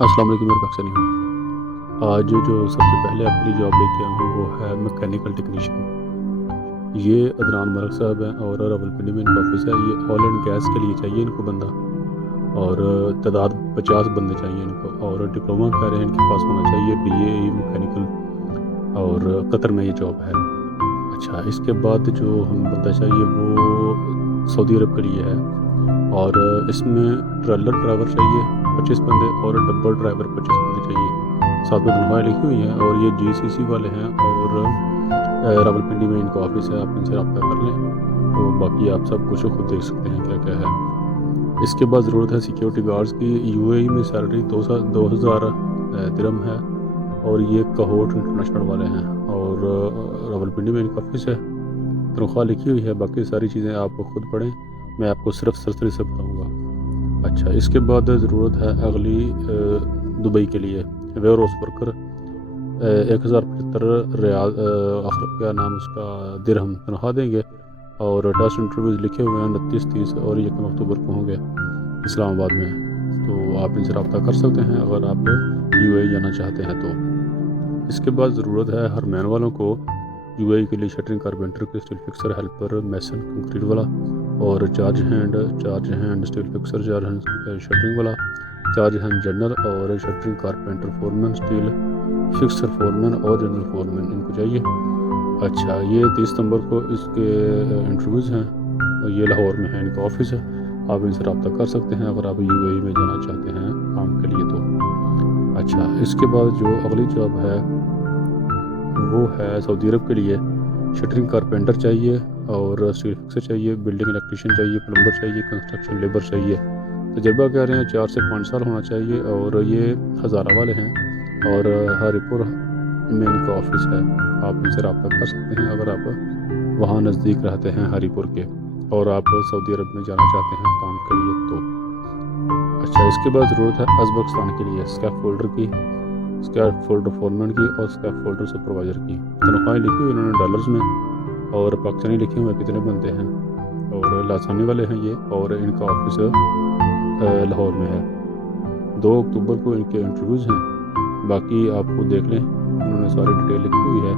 अस्सलाम वालेकुम मेरे पाकिस्तानी हूँ। आज जो सबसे पहले आपके लिए जॉब लेके आया हूँ वो है मैकेनिकल टेक्नीशियन। ये अदनान मलिक साहब हैं और रावलपिंडी में इनका ऑफिस है। ये ऑयल एंड गैस के लिए चाहिए इनको बंदा, और तादाद 50 बंदे चाहिए इनको, और डिप्लोमा कह रहे हैं इनके पास होना चाहिए BA मैकेनिकल, और कतर में ये जॉब है। अच्छा, इसके बाद जो हम बंदा चाहिए वो सऊदी अरब के लिए है, और इसमें ट्रेलर ड्राइवर चाहिए 25 बंदे, और डंपर ड्राइवर 25 बंदे चाहिए। साथ में तनख्वाहें लिखी हुई हैं, और ये GCC वाले हैं, और रावलपिंडी में इनका ऑफिस है। आप इनसे रब्ता कर लें, तो बाकी आप सब कुछ खुद देख सकते हैं क्या क्या है। इसके बाद ज़रूरत है सिक्योरिटी गार्ड्स की। UAE में सैलरी 2000 दिरहम है, और ये कहोट इंटरनेशनल वाले हैं, और रावलपिंडी में इनका ऑफिस है। तनख्वाह लिखी हुई है, बाकी सारी चीज़ें आप खुद पढ़ें, मैं आपको सिर्फ सरसरी से बताऊँगा। अच्छा, इसके बाद ज़रूरत है अगली दुबई के लिए वेयर हाउस वर्कर। 1075 रियाल आखिर क्या नाम उसका दिरहम तनख्वाह देंगे, और टेस्ट इंटरव्यूज़ लिखे हुए हैं 29, 30 और 1 अक्टूबर को होंगे इस्लामाबाद में। तो आप इनसे रब्ता कर सकते हैं अगर आप UAE जाना चाहते हैं तो। इसके बाद ज़रूरत है हरमैन वालों को। UAE के लिए शटरिंग कारपेंटर के, स्टील फिक्सर, हेल्पर, मैसन, कंक्रीट वाला, और charge hand steel fixer, charge hand shuttering वाला, चार्ज हैंड जनरल, और shuttering carpenter, foreman, steel fixer foreman और जनरल फोरमैन इनको चाहिए। अच्छा, ये 30 सितंबर को इसके इंटरव्यूज़ हैं, और ये लाहौर में है इनका ऑफिस है। आप इनसे रब्ता कर सकते हैं अगर आप UAE में जाना चाहते हैं काम के लिए तो। अच्छा, इसके बाद जो अगली जॉब है वो है सऊदी अरब के लिए। शटरिंग कारपेंटर चाहिए, और स्टील फिक्सर चाहिए, बिल्डिंग इलेक्ट्रीशियन चाहिए, प्लम्बर चाहिए, कंस्ट्रक्शन लेबर चाहिए। तजर्बा कह रहे हैं 4 से 5 साल होना चाहिए, और ये हज़ारा वाले हैं, और हरीपुर में इनका ऑफिस है। आप इनसे रब्ता कर सकते हैं अगर आप वहाँ नज़दीक रहते हैं हरीपुर के, और आप सऊदी अरब में जाना चाहते हैं काम के लिए तो। अच्छा, इसके बाद ज़रूरत है अज़बकिस्तान के लिए स्कैफ फोल्डर की, स्कैफ फोल्डर फोरमैन की, और स्कैफ फोल्डर सुपरवाइज़र की। तनख्वाहें लिखी हुई इन्होंने डॉलर्स में, और पाकिस्तानी लिखे हुए कितने बनते हैं, और लासानी वाले हैं ये, और इनका ऑफिस लाहौर में है। 2 अक्टूबर को इनके इंटरव्यूज़ हैं, बाकी आप खुद देख लें, इन्होंने सारी डिटेल लिखी हुई है।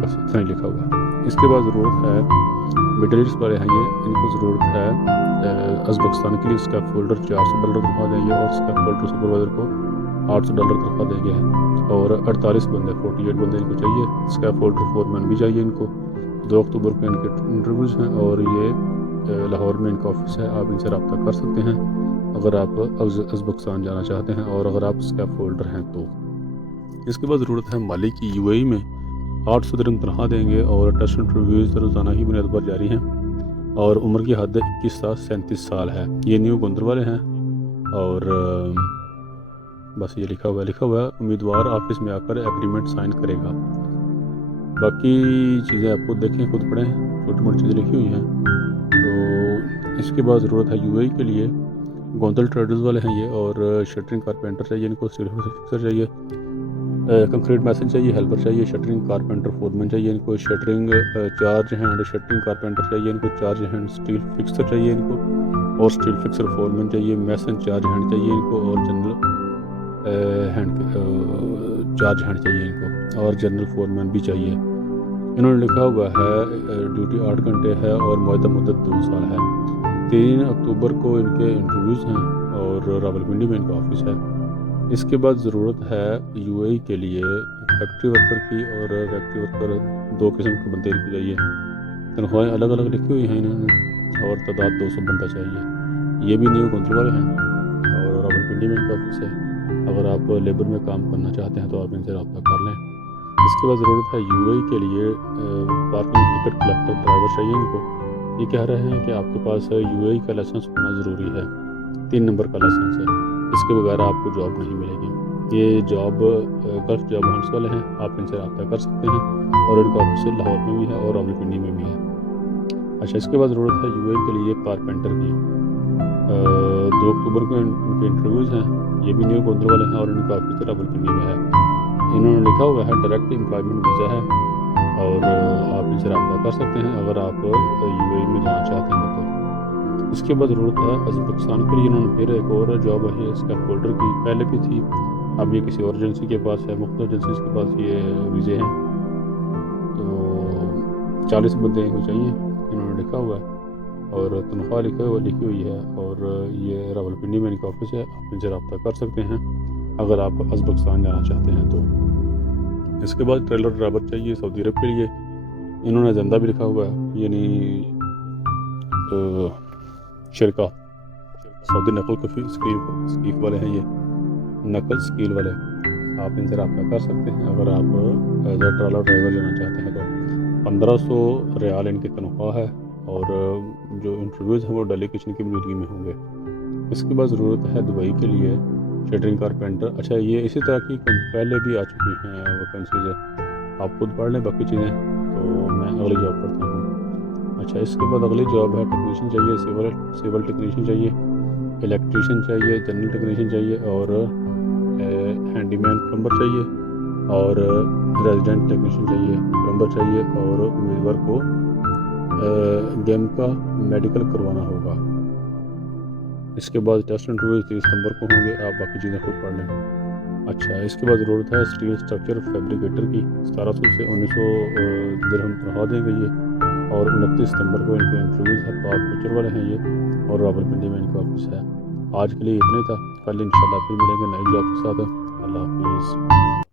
बस इतना ही लिखा हुआ है। इसके बाद ज़रूरत है मिडल ईस्ट वाले हैं ये, इनको ज़रूरत है अज़बकिस्तान के लिए स्कैफ फोल्डर $400 तनख्वाह देंगे, और स्कैफ फोल्डर सुपरवाइज़र को $800 तनख्वाह देंगे, और 48 बंदे 48 बंदे इनको चाहिए। स्कैफ फोल्डर फोरमैन भी चाहिए इनको। 2 अक्टूबर को इनके इंटरव्यूज़ हैं, और ये लाहौर में इनका ऑफिस है। आप इनसे रब्ता कर सकते हैं अगर आप अज़बकिस्तान जाना चाहते हैं, और अगर आप स्कैफ फोल्डर हैं तो। इसके बाद ज़रूरत है माली की। UAE में 800 दिरहम तनख्वाह देंगे, और टेस्ट इंटरव्यूज़ रोज़ाना ही बुनियाद पर जारी हैं, और उम्र की हद 21 से 37 साल है। ये न्यू गोंदर वाले हैं, और बस ये लिखा हुआ है उम्मीदवार ऑफिस में आकर एग्रीमेंट साइन करेगा। बाकी चीज़ें आपको देखें, खुद पढ़ें, छोटी मोटी चीज़ें लिखी हुई हैं। तो इसके बाद ज़रूरत है UAE के लिए गोंदल ट्रेडर्स वाले हैं ये, और शटरिंग कारपेंटर चाहिए इनको, स्टील फिक्सर चाहिए, कंक्रीट मैसन चाहिए, हेल्पर चाहिए, शटरिंग कारपेंटर फोरमैन चाहिए इनको, shuttering charge hand shuttering carpenter चाहिए इनको, चार्ज हैंड स्टील फिक्सर चाहिए इनको, और स्टील फिक्सर फोरमैन चाहिए, मैसन चार्ज हैंड चाहिए इनको, और जनरल चार्ज हैंड चाहिए इनको, और जनरल फोरमैन भी चाहिए। इन्होंने लिखा हुआ है ड्यूटी 8 घंटे है, और मुआहदा मुद्दत 2 साल है। 3 अक्टूबर को इनके इंटरव्यूज़ हैं, और रावलपिंडी में इनका ऑफिस है। इसके बाद ज़रूरत है UAE के लिए फैक्ट्री वर्कर की, और फैक्ट्री वर्कर 2 किस्म के बंदे इनको चाहिए। तनख्वाहें अलग अलग लिखी हुई हैं इन्होंने, और तादाद 200 बंदा चाहिए। ये भी न्यू गोंदल वाले हैं, और रावलपिंडी में इनका ऑफिस है। अगर आप लेबर में काम करना चाहते हैं तो आप इनसे रब्ता कर लें। इसके बाद ज़रूरत है UAE के लिए पार्किंग टिकट कलेक्टर ड्राइवर चाहिए इनको। ये कह रहे हैं कि आपके पास UAE का लाइसेंस होना ज़रूरी है, 3 नंबर का लाइसेंस है, इसके बगैर आपको जॉब नहीं मिलेगी। ये जॉब गल्फ जॉब हंट्स वाले हैं, आप इनसे रब्ता कर सकते हैं, और इनका ऑफिस लाहौर में भी है और रावलपिंडी में भी है। अच्छा, इसके बाद ज़रूरत है UAE के लिए कारपेंटर की। 2 अक्टूबर को इनके इंटरव्यूज़ हैं, ये भी न्यू गोंदल वाले हैं, और इनका ऑफिस रावलपिंडी में है। इन्होंने लिखा हुआ है डायरेक्ट एम्प्लॉयमेंट वीज़ा है, और आप इनसे रब्ता कर सकते हैं अगर आप UAE में जाना चाहते हैं तो। اس کے بعد ضرورت ہے ازبکستان کے لیے، انہوں نے پھر ایک اور جاب ہے اسکیپ ہولڈر کی، پہلے بھی تھی، اب یہ کسی اور ایجنسی کے پاس ہے، مختلف ایجنسیز کے پاس یہ ویزے ہیں، تو 40 بندے کو چاہیے انہوں نے لکھا ہوا ہے، اور تنخواہ لکھی ہوئی ہے، اور یہ راولپنڈی میں ان کا آفس ہے، آپ ان سے رابطہ کر سکتے ہیں اگر آپ ازبکستان جانا چاہتے ہیں تو۔ اس کے بعد ٹریلر ڈرائیور چاہیے سعودی عرب کے لیے، انہوں نے ایجنڈا بھی لکھا ہوا ہے، یعنی شرکہ سعودی نقل سکیف والے ہیں، یہ نقل سکیل والے، آپ ان سے رابطہ کر سکتے ہیں اگر آپ ایز اے ٹریلر ڈرائیور جانا چاہتے ہیں تو۔ 1500 ریال ان کی تنخواہ ہے، اور جو انٹرویوز ہیں وہ ڈیلی کچن کی موجودگی میں ہوں گے۔ اس کے بعد ضرورت ہے دبئی کے لیے شٹرنگ کارپینٹر، اچھا یہ اسی طرح کی پہلے بھی آ چکی ہیں ویکینسیز ہے، آپ خود پڑھ لیں باقی چیزیں، تو میں اگلی جاب پڑھتا ہوں۔ اچھا اس کے بعد اگلی جاب ہے ٹیکنیشین چاہیے، سیول ٹیکنیشین چاہیے، الیکٹریشین چاہیے، جنرل ٹیکنیشین چاہیے، اور ہینڈی مین پلمبر چاہیے، اور ریزیڈنٹ ٹیکنیشین چاہیے، پلمبر چاہیے، اور امیدوار کو گیم کا میڈیکل کروانا ہوگا۔ اس کے بعد ٹیسٹ انٹرویو 30 ستمبر کو ہوں گے، آپ باقی چیزیں خود پڑھ لیں۔ اچھا اس کے بعد ضرورت ہے اسٹیل اسٹرکچر فیبریکیٹر کی، 1700 سے 1900 درہم تنخواہ دیں گے یہ، اور 29 ستمبر کو ان کے انٹرویوز ہے، پاک فیوچر والے ہیں یہ، اور راولپنڈی میں ان کا آفس ہے۔ آج کے لیے اتنا ہی تھا، کل انشاءاللہ پھر ملیں گے نئی جاب کے ساتھ۔ اللہ حافظ۔